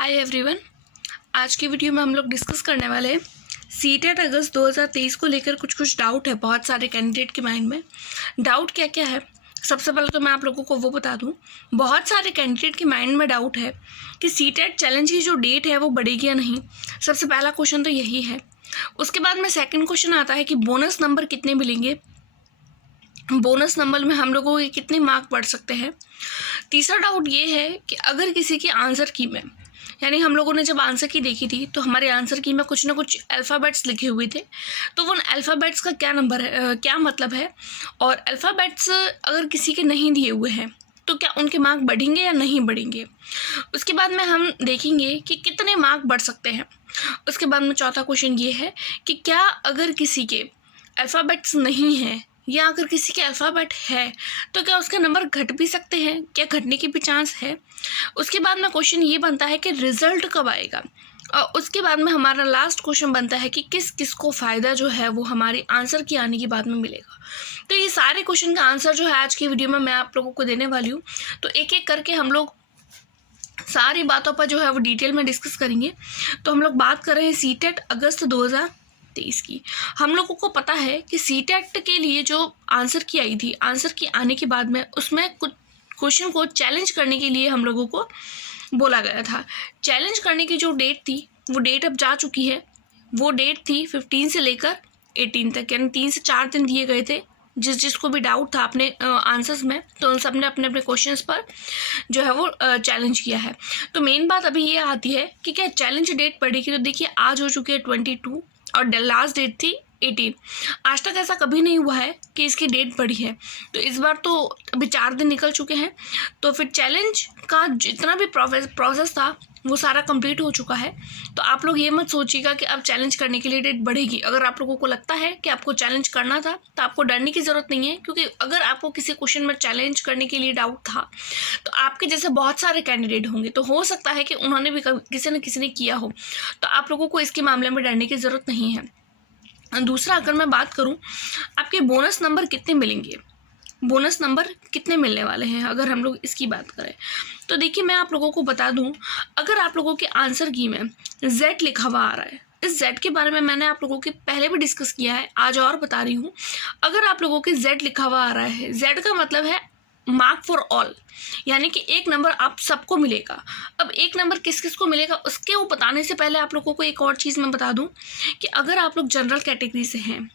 Hi everyone. आज की video में हम लोग डिस्कस करने वाले हैं सीटेट अगस्त 2023 को लेकर कुछ डाउट है बहुत सारे कैंडिडेट के माइंड में। डाउट क्या क्या है, सबसे पहले तो मैं आप लोगों को वो बता दूं। बहुत सारे कैंडिडेट के माइंड में डाउट है कि सीटेट चैलेंज की जो डेट है वो बढ़ेगी या नहीं। सबसे पहला क्वेश्चन तो यही है। उसके बाद में सेकेंड क्वेश्चन आता है कि बोनस नंबर कितने मिलेंगे, बोनस नंबर में हम लोगों के कितने मार्क बढ़ सकते हैं। तीसरा डाउट ये है कि अगर किसी की आंसर की में, यानी हम लोगों ने जब आंसर की देखी थी तो हमारे आंसर की में कुछ ना कुछ अल्फ़ाबेट्स लिखे हुए थे, तो वो अल्फ़ाबेट्स का क्या नंबर है, क्या मतलब है, और अल्फ़ाबेट्स अगर किसी के नहीं दिए हुए हैं तो क्या उनके मार्क बढ़ेंगे या नहीं बढ़ेंगे। उसके बाद में हम देखेंगे कि कितने मार्क बढ़ सकते हैं। उसके बाद में चौथा क्वेश्चन ये है कि क्या अगर किसी के अल्फ़ाबेट्स नहीं हैं या अगर किसी के अल्फ़ाबेट है तो क्या उसके नंबर घट भी सकते हैं, क्या घटने की भी चांस है। उसके बाद में क्वेश्चन ये बनता है कि रिज़ल्ट कब आएगा, और उसके बाद में हमारा लास्ट क्वेश्चन बनता है कि किस किस को फ़ायदा जो है वो हमारी आंसर की आने के बाद में मिलेगा। तो ये सारे क्वेश्चन का आंसर जो है आज की वीडियो में मैं आप लोगों को देने वाली हूँ। तो एक एक करके हम लोग सारी बातों पर जो है वो डिटेल में डिस्कस करेंगे। तो हम लोग बात कर रहे हैं सीटेट अगस्त 2023 की। हम लोगों को पता है कि सीटेट के लिए जो आंसर की आई थी, आंसर की आने के बाद में उसमें कुछ क्वेश्चन को चैलेंज करने के लिए हम लोगों को बोला गया था। चैलेंज करने की जो डेट थी वो डेट अब जा चुकी है। वो डेट थी 15 से लेकर 18 तक, यानी 3 से 4 दिन दिए गए थे। जिसको भी डाउट था अपने आंसर्स में, तो उन सब ने अपने अपने क्वेश्चंस पर जो है वो चैलेंज किया है। तो मेन बात अभी ये आती है कि क्या चैलेंज डेट पड़ेगी। तो देखिए आज हो चुकी है 22 और लास्ट डेट थी 18। आज तक ऐसा कभी नहीं हुआ है कि इसकी डेट बढ़ी है। तो इस बार तो अभी 4 दिन निकल चुके हैं, तो फिर चैलेंज का जितना भी प्रोसेस था वो सारा कंप्लीट हो चुका है। तो आप लोग ये मत सोचिएगा कि अब चैलेंज करने के लिए डेट बढ़ेगी। अगर आप लोगों को लगता है कि आपको चैलेंज करना था तो आपको डरने की ज़रूरत नहीं है, क्योंकि अगर आपको किसी क्वेश्चन में चैलेंज करने के लिए डाउट था तो आपके जैसे बहुत सारे कैंडिडेट होंगे, तो हो सकता है कि उन्होंने भी किसी न किसी ने किया हो। तो आप लोगों को इसके मामले में डरने की ज़रूरत नहीं है। दूसरा, अगर मैं बात करूं आपके बोनस नंबर कितने मिलेंगे, बोनस नंबर कितने मिलने वाले हैं, अगर हम लोग इसकी बात करें तो देखिए मैं आप लोगों को बता दूं, अगर आप लोगों के आंसर की में Z लिखा हुआ आ रहा है, इस Z के बारे में मैंने आप लोगों के पहले भी डिस्कस किया है, आज और बता रही हूँ। अगर आप लोगों के Z लिखा हुआ आ रहा है, Z का मतलब है मार्क फॉर ऑल, यानी कि एक नंबर आप सबको मिलेगा। अब एक नंबर किस किस को मिलेगा उसके वो बताने से पहले आप लोगों को एक और चीज़ मैं बता दूं कि अगर आप लोग जनरल कैटेगरी से हैं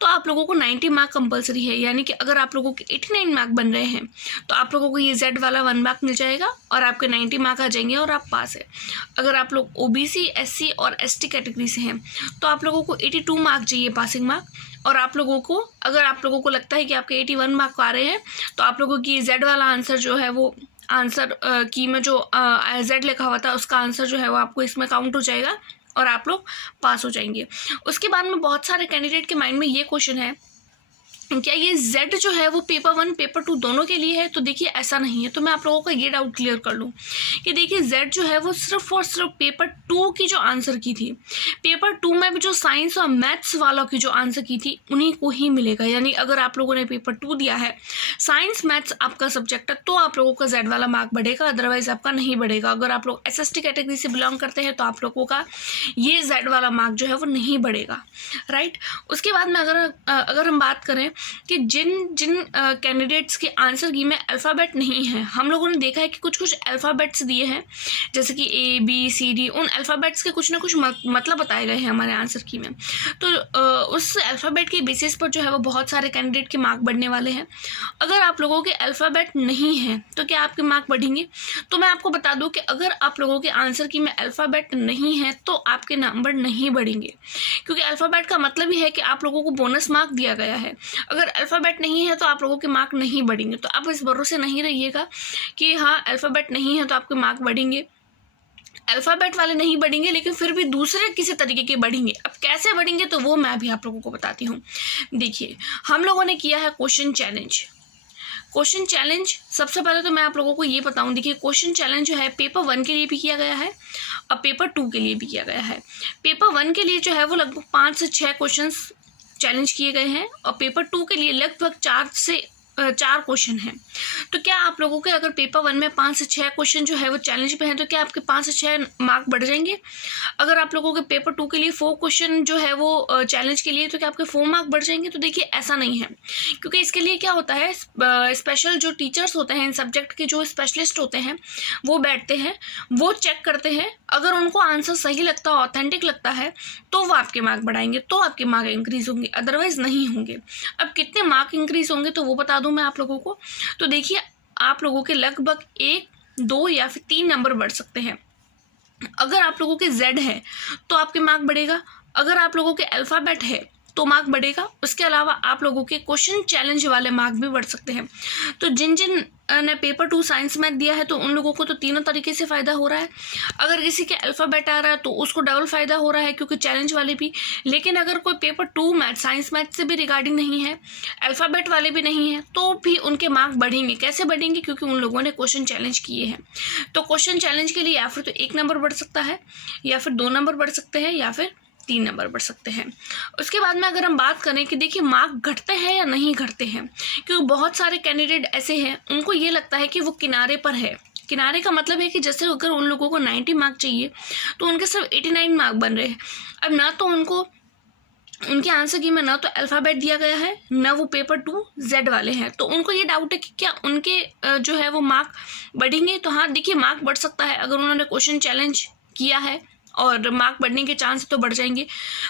तो आप लोगों को 90 मार्क कंपलसरी है, यानी कि अगर आप लोगों के 89 मार्क बन रहे हैं तो आप लोगों को ये Z वाला 1 मार्क मिल जाएगा और आपके 90 मार्क आ जाएंगे और आप पास है। अगर आप लोग OBC, SC और ST कैटेगरी से हैं तो आप लोगों को 82 मार्क चाहिए पासिंग मार्क, और आप लोगों को अगर आप लोगों को लगता है कि आपके 81 मार्क आ रहे हैं तो आप लोगों की Z वाला आंसर जो है वो आंसर की में जो Z लिखा हुआ था उसका आंसर जो है वो आपको इसमें काउंट हो जाएगा और आप लोग पास हो जाएंगे। उसके बाद में बहुत सारे कैंडिडेट के माइंड में ये क्वेश्चन है, क्या ये Z जो है वो पेपर 1 पेपर 2 दोनों के लिए है। तो देखिए ऐसा नहीं है। तो मैं आप लोगों का ये डाउट क्लियर कर लूँ कि देखिए Z जो है वो सिर्फ और सिर्फ पेपर 2 की जो आंसर की थी, पेपर 2 में भी जो साइंस और मैथ्स वालों की जो आंसर की थी उन्हीं को ही मिलेगा। यानी अगर आप लोगों ने पेपर 2 दिया है, साइंस मैथ्स आपका सब्जेक्ट है, तो आप लोगों का Z वाला मार्क बढ़ेगा, अदरवाइज आपका नहीं बढ़ेगा। अगर आप लोग SST कैटेगरी से बिलोंग करते हैं तो आप लोगों का ये Z वाला मार्क जो है वो नहीं बढ़ेगा, राइट। उसके बाद में अगर हम बात करें कि जिन जिन कैंडिडेट्स के आंसर की में अल्फ़ाबेट नहीं है, हम लोगों ने देखा है कि कुछ अल्फ़ाबेट्स दिए हैं जैसे कि ABCD, उन अल्फ़ाबेट्स के कुछ ना कुछ मतलब बताए गए हैं हमारे आंसर की में। तो उस अल्फ़ाबेट के बेसिस पर जो है वो बहुत सारे कैंडिडेट के मार्क बढ़ने वाले हैं। अगर आप लोगों के अल्फ़ाबेट नहीं है तो क्या आपके मार्क बढ़ेंगे। तो मैं आपको बता दूं कि अगर आप लोगों के आंसर की में अल्फ़ाबेट नहीं है तो आपके नंबर नहीं बढ़ेंगे, क्योंकि अल्फ़ाबेट का मतलब ही है कि आप लोगों को बोनस मार्क दिया गया है। अगर अल्फ़ाबेट नहीं है तो आप लोगों के मार्क नहीं बढ़ेंगे। तो आप इस भरोसे नहीं रहिएगा कि हाँ अल्फ़ाबेट नहीं है तो आपके मार्क बढ़ेंगे। अल्फ़ाबेट वाले नहीं बढ़ेंगे, लेकिन फिर भी दूसरे किसी तरीके के बढ़ेंगे। अब कैसे बढ़ेंगे तो वो मैं भी आप लोगों को बताती हूँ। देखिए हम लोगों ने किया है क्वेश्चन चैलेंज। क्वेश्चन चैलेंज सबसे पहले तो मैं आप लोगों को ये बताऊं, देखिए क्वेश्चन चैलेंज जो है पेपर 1 के लिए भी किया गया है और पेपर 2 के लिए भी किया गया है। पेपर 1 के लिए जो है वो लगभग 5 से 6 क्वेश्चन चैलेंज किए गए हैं और पेपर 2 के लिए लगभग 4 से 4 क्वेश्चन हैं। तो क्या आप लोगों के अगर पेपर 1 में 5 से 6 क्वेश्चन जो है वो चैलेंज पे हैं, तो क्या आपके 5 से 6 मार्क बढ़ जाएंगे? अगर आप लोगों के पेपर 2 के लिए 4 क्वेश्चन जो है वो चैलेंज के लिए, तो क्या आपके 4 मार्क बढ़ जाएंगे? तो देखिए ऐसा नहीं है, क्योंकि इसके लिए क्या होता है, स्पेशल जो टीचर्स होते हैं इन सब्जेक्ट के, जो स्पेशलिस्ट होते हैं, वो बैठते हैं, वो चेक करते हैं, अगर उनको आंसर सही लगता है, ऑथेंटिक लगता है, तो वो आपके मार्क बढ़ाएंगे, तो आपके मार्क इंक्रीज होंगे, अदरवाइज नहीं होंगे। अब कितने मार्क इंक्रीज होंगे तो वो बता दूं मैं आप लोगों को। तो देखिए आप लोगों के लगभग 1, 2 या फिर 3 नंबर बढ़ सकते हैं। अगर आप लोगों के जेड है तो आपके मार्क बढ़ेगा, अगर आप लोगों के अल्फ़ाबेट है तो मार्क बढ़ेगा। उसके अलावा आप लोगों के क्वेश्चन चैलेंज वाले मार्क भी बढ़ सकते हैं। तो जिन जिन ने पेपर 2 साइंस मैथ दिया है, तो उन लोगों को तो तीनों तरीके से फ़ायदा हो रहा है। अगर किसी के अल्फ़ाबेट आ रहा है तो उसको डबल फ़ायदा हो रहा है, क्योंकि चैलेंज वाले भी। लेकिन अगर कोई पेपर 2 मैथ, साइंस मैथ से भी रिगार्डिंग नहीं है, अल्फ़ाबेट वाले भी नहीं है, तो भी उनके मार्क बढ़ेंगे। कैसे बढ़ेंगे? क्योंकि उन लोगों ने क्वेश्चन चैलेंज किए हैं। तो क्वेश्चन चैलेंज के लिए या फिर तो 1 नंबर बढ़ सकता है, या फिर 2 नंबर बढ़ सकते हैं, या फिर 3 नंबर बढ़ सकते हैं। उसके बाद में अगर हम बात करें कि देखिए मार्क घटते हैं या नहीं घटते हैं, क्योंकि बहुत सारे कैंडिडेट ऐसे हैं, उनको ये लगता है कि वो किनारे पर है। किनारे का मतलब है कि जैसे अगर उन लोगों को 90 मार्क चाहिए तो उनके सिर्फ 89 मार्क बन रहे हैं। अब ना तो उनको उनके आंसर की में ना तो अल्फ़ाबेट दिया गया है, ना वो पेपर 2 जेड वाले हैं, तो उनको ये डाउट है कि क्या उनके जो है वो मार्क बढ़ेंगे। तो हाँ देखिए मार्क बढ़ सकता है, अगर उन्होंने क्वेश्चन चैलेंज किया है और मार्क बढ़ने के चांस तो बढ़ जाएंगे।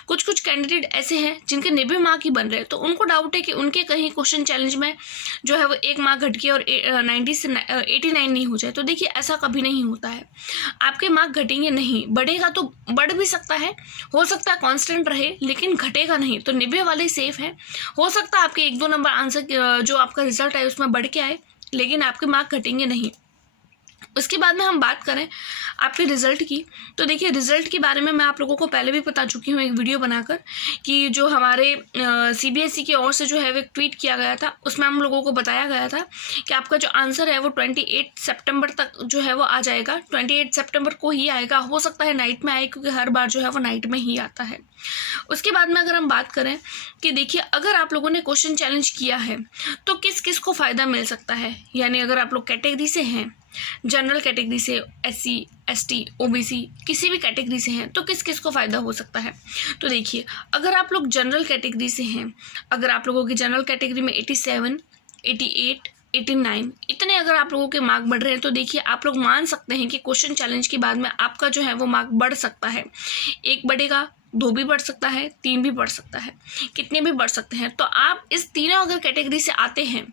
कुछ कैंडिडेट ऐसे हैं जिनके 90 मार्क ही बन रहे हैं, तो उनको डाउट है कि उनके कहीं क्वेश्चन चैलेंज में जो है वो 1 मार्क घट के और 90 से 89 नहीं हो जाए। तो देखिए ऐसा कभी नहीं होता है, आपके मार्क घटेंगे नहीं। बढ़ेगा तो बढ़ भी सकता है, हो सकता है कांस्टेंट रहे, लेकिन घटेगा नहीं। तो 90 वाले सेफ है। हो सकता है आपके 1-2 नंबर आंसर जो आपका रिजल्ट है उसमें बढ़ के आए, लेकिन आपके मार्क घटेंगे नहीं। उसके बाद में हम बात करें आपके रिज़ल्ट की, तो देखिए रिज़ल्ट के बारे में मैं आप लोगों को पहले भी बता चुकी हूँ एक वीडियो बनाकर, कि जो हमारे CBSE की ओर से जो है वो एक ट्वीट किया गया था, उसमें हम लोगों को बताया गया था कि आपका जो आंसर है वो 28 सितंबर तक जो है वो आ जाएगा। 28 सितंबर को ही आएगा, हो सकता है नाइट में आए, क्योंकि हर बार जो है वो नाइट में ही आता है। उसके बाद में अगर हम बात करें कि देखिए अगर आप लोगों ने क्वेश्चन चैलेंज किया है तो किस किस को फ़ायदा मिल सकता है, यानी अगर आप लोग कैटेगरी से हैं, जनरल कैटेगरी से, SC ST OBC किसी भी कैटेगरी से हैं, तो किस किस को फ़ायदा हो सकता है। तो देखिए अगर आप लोग जनरल कैटेगरी से हैं, अगर आप लोगों की जनरल कैटेगरी में 87, 88, 89 इतने अगर आप लोगों के मार्क बढ़ रहे हैं, तो देखिए आप लोग मान सकते हैं कि क्वेश्चन चैलेंज के बाद में आपका जो है वो मार्क बढ़ सकता है। 1 बढ़ेगा, 2 भी बढ़ सकता है, 3 भी बढ़ सकता है, कितने भी बढ़ सकते हैं। तो आप इस तीनों अगर कैटेगरी से आते हैं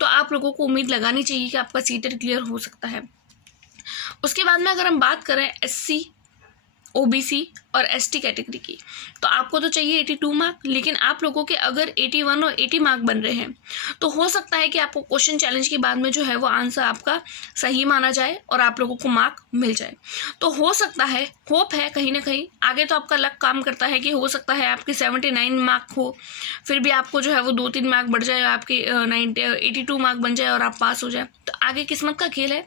तो आप लोगों को उम्मीद लगानी चाहिए कि आपका सीटेट क्लियर हो सकता है। उसके बाद में अगर हम बात करें SC OBC और ST कैटेगरी की, तो आपको तो चाहिए 82 मार्क, लेकिन आप लोगों के अगर 81 और 80 मार्क बन रहे हैं, तो हो सकता है कि आपको क्वेश्चन चैलेंज के बाद में जो है वो आंसर आपका सही माना जाए और आप लोगों को मार्क मिल जाए। तो हो सकता है, होप है कहीं ना कहीं, आगे तो आपका लक काम करता है कि हो सकता है आपके 79 मार्क हो, फिर भी आपको जो है वो 2-3 मार्क बढ़ जाए, आपके 82 मार्क बन जाए और आप पास हो जाए। तो आगे किस्मत का खेल है।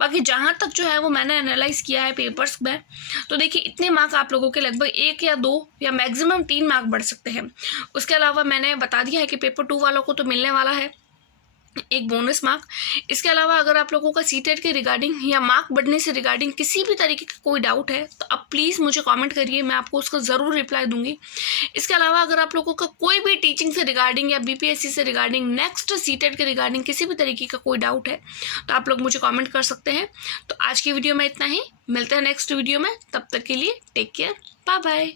बाकी जहाँ तक जो है वो मैंने एनालाइज किया है पेपर्स में, तो देखिए इतने मार्क आप लोगों के लगभग 1 या 2 या मैक्सिमम 3 मार्क बढ़ सकते हैं। उसके अलावा मैंने बता दिया है कि पेपर 2 वालों को तो मिलने वाला है एक बोनस मार्क। इसके अलावा अगर आप लोगों का सीटेट के रिगार्डिंग या मार्क बढ़ने से रिगार्डिंग किसी भी तरीके का कोई डाउट है, तो आप प्लीज़ मुझे कमेंट करिए, मैं आपको उसका ज़रूर रिप्लाई दूंगी। इसके अलावा अगर आप लोगों का कोई भी टीचिंग से रिगार्डिंग या BPSC से रिगार्डिंग, नेक्स्ट सीटेट के रिगार्डिंग किसी भी तरीके का कोई डाउट है, तो आप लोग मुझे कॉमेंट कर सकते हैं। तो आज की वीडियो में इतना ही, मिलते हैं नेक्स्ट वीडियो में, तब तक के लिए टेक केयर, बाय बाय।